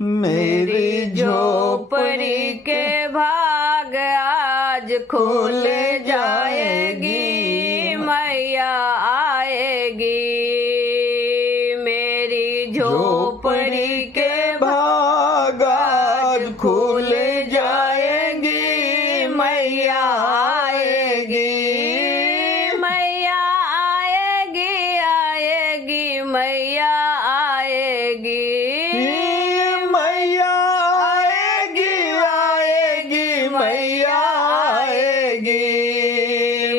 मेरी झोपड़ी के भाग आज खुल जाएगी, मैया आएगी। मेरी झोपड़ी के भाग आज खुल जाएगी, मैया आएगी। मैया आएगी, आएगी, मैया आएगी। मैया आएगी, आएगी, मैया आएगी।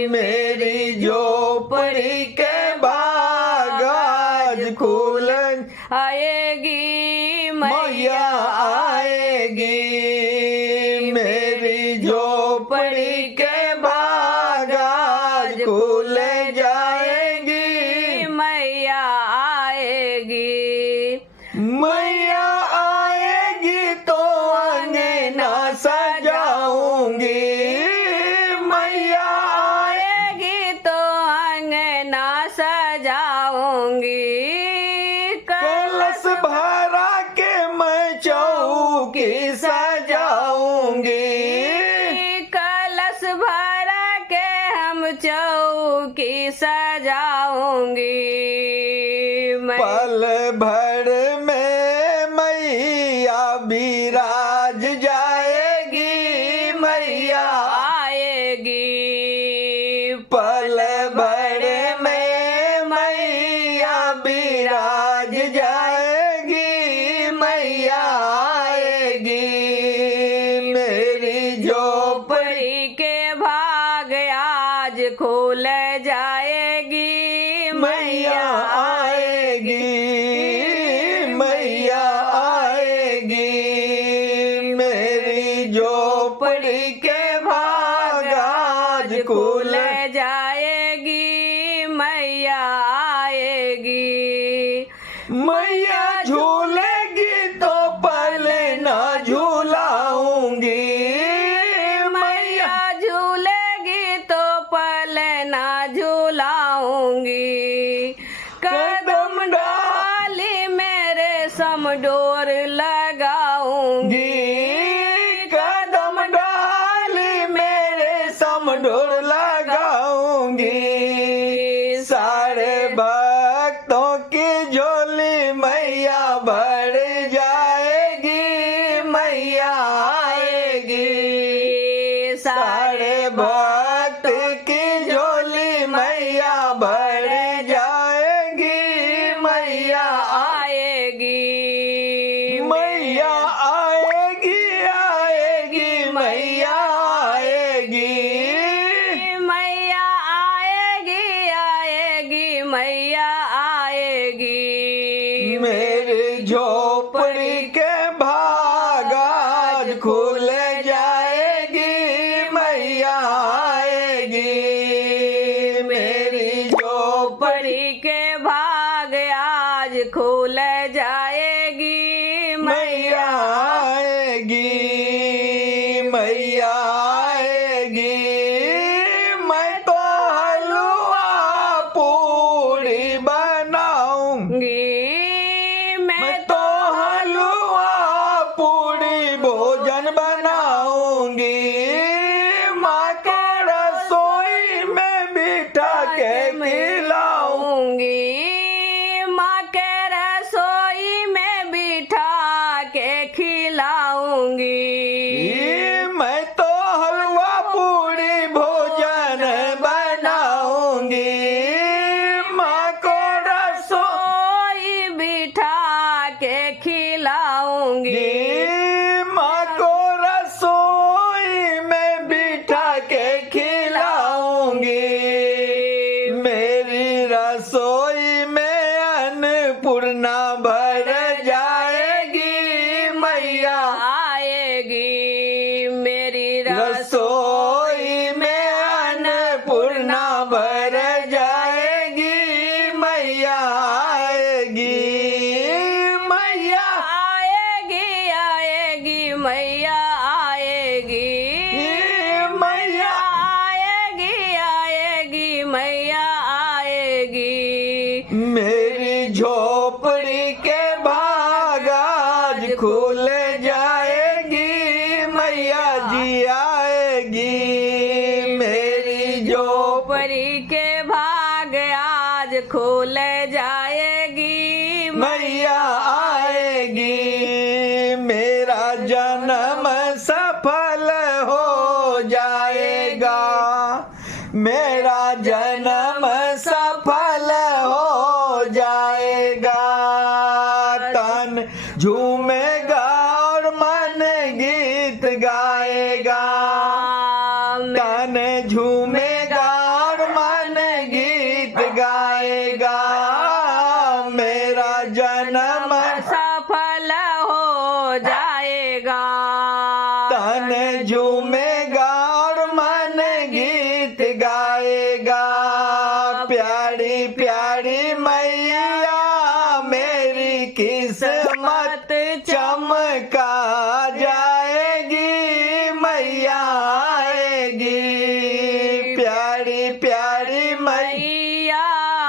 मेरी झोपड़ी के भाग आज खुल आएगी, मैया आएगी। मेरी झोपड़ी के भाग आज खुल जाएगी, मैया आएगी। मैया आएगी तो अंगना सजाऊंगी, मैया आएगी तो अंगना सजाऊंगी। कलश भरा के मैं चौकी सजाऊंगी, कलश भरा के हम चौकी सजाऊंगी। पल भर में मैया विराज जाएगी, मैया आएगी। पल भर में मैया विराज जाएगी, मैया आएगी। मेरी झोपड़ी के भाग आज खुल जाएगी, मैया आएगी, मैया आएगी। मेरी झोपड़ी के भाग आज खुल जाएगी, मैया आएगी। मैया झूलेगी तो पहले ना झूलाऊंगी, मैया झूलेगी तो पहले ना झूलाऊंगी। कदम डाली मेरे समडोर लगाऊंगी, कदम डाली मेरे समडोर लगाऊंगी। सारे भक्तों की झोली मैया भर जाएगी, मैया आएगी। सारे भक्त की झोली मैया भर जाएगी, मैया आएगी। मैया आएगी, आएगी, मैया आएगी। मैया आएगी, आएगी, मैया आएगी। मेरी झोपड़ी के भाग आज खुल जाएगी, मैया आएगी। मेरी झोपड़ी के भाग आज खुल जाएगी, मैया आएगी, मैया आएगी। मैं तो हलवा पूरी बनाऊंगी, मैं तो हलवा पूरी भोजन बनाऊंगी। माँ के रसोई में बिठा के खिलाऊंगी, माँ के रसोई में बिठा के खिलाऊंगी। मैं तो हलवा पूरी भोजन बनाऊंगी, माँ को रसोई बिठा के खिलाऊंगी। माँ को रसोई में बिठा के खिलाऊंगी। मेरी रसोई में अन्नपूर्णा भर जाएगी, मैया आएगी। मेरी रसोई में अन्नपूर्णा भर जाएगी, मैया आएगी। मैया आएगी, आएगी। खुल जाएगी, मैया जी आएगी। मेरी झोपड़ी के भाग आज खुल जाएगी, मैया आएगी। मेरा जन्म सफल हो जाएगा, मेरा जन्म सफल हो जाएगा। तन झूमेगा और मन गीत गाएगा, तन झूमेगा और मन गीत गाएगा। मेरा जन्म सफल हो जाएगा, तन झूमेगा और मन गीत गाएगा। प्यारी प्यारी मैया मेरी किस्मत चमका जाएगी, मैया आएगी। प्यारी प्यारी मैया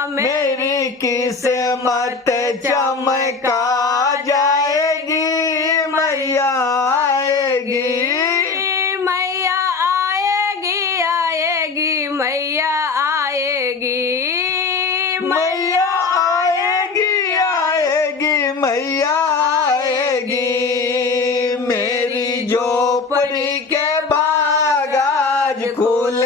मेरी किस्मत चमका जाएगी, मैया आएगी। मैया आएगी, आएगी, मैया आएगी, मैया आएगी, आएगी, मैया आएगी। मेरी झोपड़ी के बाग आज खुल